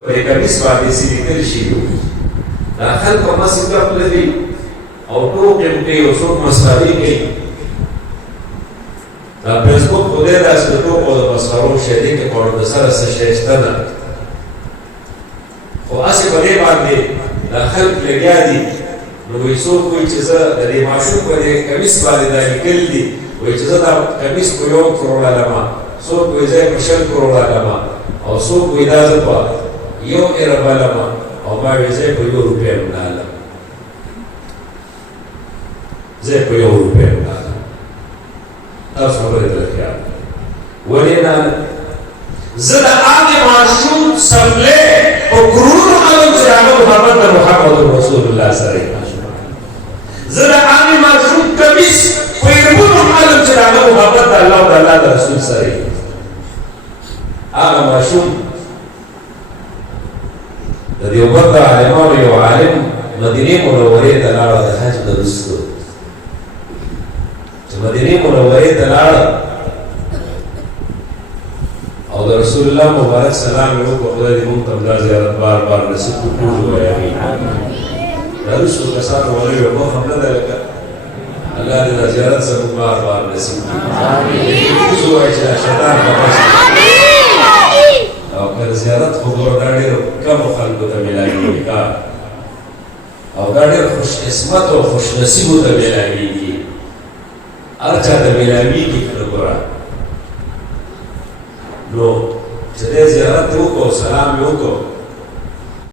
کمیس باندې سې لیکل شوي دا خلک مسجد خپله دي او ټوکې وکړي او څوک مسخرې کوي دا فیسبوک خدای داسې د ټوکو او د مسخرو شی دی که په د سره څه شی شته نه خو هسې په دې باندې دا خلک لګیا دي نو وایي څوک وایي چې زه د دې ماشوم په دې کمیس باندې دا لیکل دي وایي چې زه دا کمیس په 1 کروړ علمه څوک وایي زه یې په 100 کروړ علمه او څوک وایي دا زه په یو ارب علمه او ما وایي زه یې په 1 روپۍ هم نه علم زه یې په 1 روپۍ هم نه علم تاسو خبرې ته خیال ولې نه زه د هغې ماشوم سملې په کورونو علم چې هغه محمد د محمد رسول الله سره زه د هغې ماشوم کمیس په اربونو علم چې هغه محمد د الله او د الله د رسول سره هغه ماشوم د دیوبند عالمانو یو عالم مدینې منورې ته لاړه د حج د وروستو چې مدینې منورې ته لاړه او د رسول الله مبارک سلام یې وکړو خدای دې موږ ته هم دا زیارت بار بار نصیب کړو ټولو وایي امین دا رسو کسانو ویلي وو مخ هم نه دی لکه الله دې دا زیارت زموږ بار بار نصیب کړي اوس ووایي چې دا شیطان خفه شي او که د زیارت خو ګوره دا ډېرو کمو خلکو ته میلاوېږي او دا ډېر خوش قسمت او خوش نصیبو ته میلاوېږي هر چا ته میلاوېږي که ګوره نو چې دی زیارت یې وکړو سلام یې وکړو